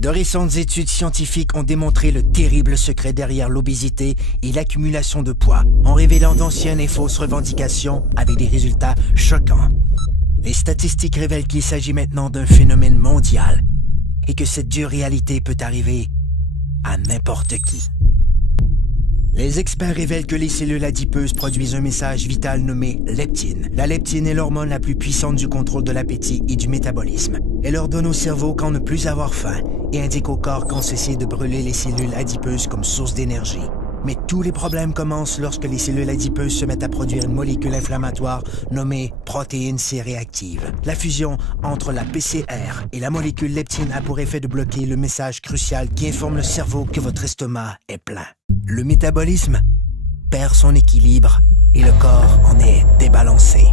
De récentes études scientifiques ont démontré le terrible secret derrière l'obésité et l'accumulation de poids, en révélant d'anciennes et fausses revendications avec des résultats choquants. Les statistiques révèlent qu'il s'agit maintenant d'un phénomène mondial et que cette dure réalité peut arriver à n'importe qui. Les experts révèlent que les cellules adipeuses produisent un message vital nommé leptine. La leptine est l'hormone la plus puissante du contrôle de l'appétit et du métabolisme. Elle ordonne au cerveau quand ne plus avoir faim et indique au corps quand cesser de brûler les cellules adipeuses comme source d'énergie. Mais tous les problèmes commencent lorsque les cellules adipeuses se mettent à produire une molécule inflammatoire nommée protéine C réactive. La fusion entre la PCR et la molécule leptine a pour effet de bloquer le message crucial qui informe le cerveau que votre estomac est plein. Le métabolisme perd son équilibre et le corps en est débalancé.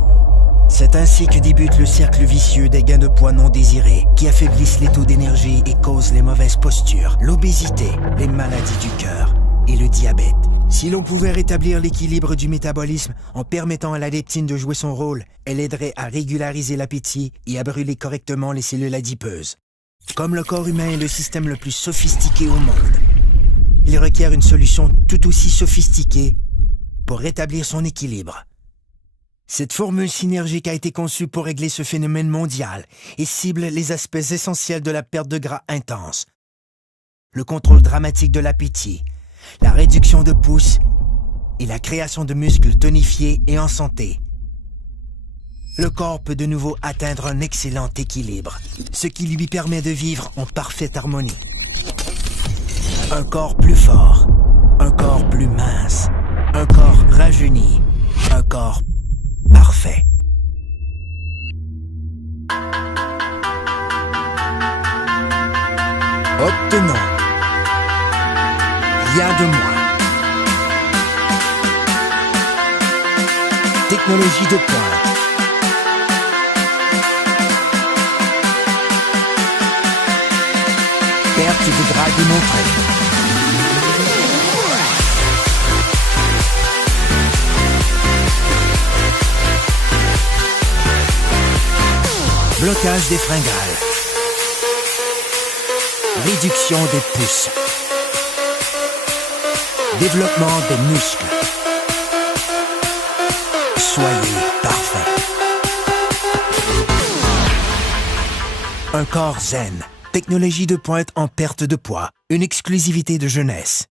C'est ainsi que débute le cercle vicieux des gains de poids non désirés qui affaiblissent les taux d'énergie et causent les mauvaises postures, l'obésité, les maladies du cœur et le diabète. Si l'on pouvait rétablir l'équilibre du métabolisme en permettant à la leptine de jouer son rôle, elle aiderait à régulariser l'appétit et à brûler correctement les cellules adipeuses. Comme le corps humain est le système le plus sophistiqué au monde, il requiert une solution tout aussi sophistiquée pour rétablir son équilibre. Cette formule synergique a été conçue pour régler ce phénomène mondial et cible les aspects essentiels de la perte de gras intense, le contrôle dramatique de l'appétit, la réduction de pouces et la création de muscles tonifiés et en santé. Le corps peut de nouveau atteindre un excellent équilibre, ce qui lui permet de vivre en parfaite harmonie. Un corps plus fort, un corps plus mince, un corps rajeuni, un corps parfait. Obtenons rien de moins. Technologie de pointe. Perte de gras démontrée. Blocage des fringales. Réduction des pouces. Développement des muscles. Soyez parfait. Un corps zen. Technologie de pointe en perte de poids. Une exclusivité de jeunesse.